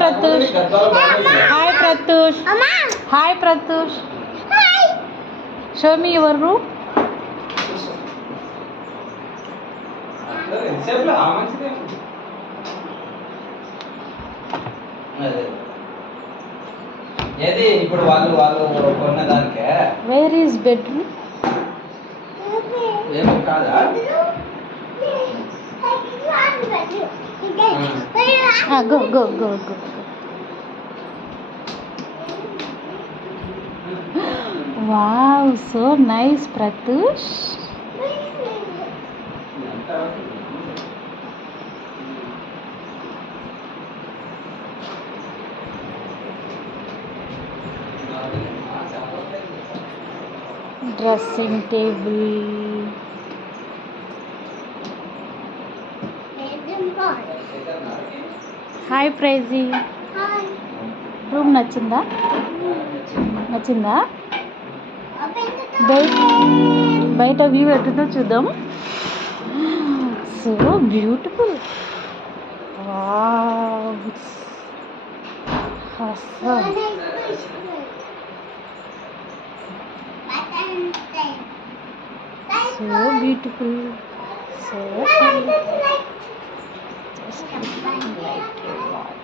Pratyush. Hi Pratyush. Hi Pratyush. Show me your room. Where is bedroom? Go. Wow, so nice, Pratyush. Dressing table. Hi, Prezi. Room నచ్చిందా? బయట view ఎట్టుందో చూద్దాం. So beautiful. Wow, so beautiful, so just like a lot.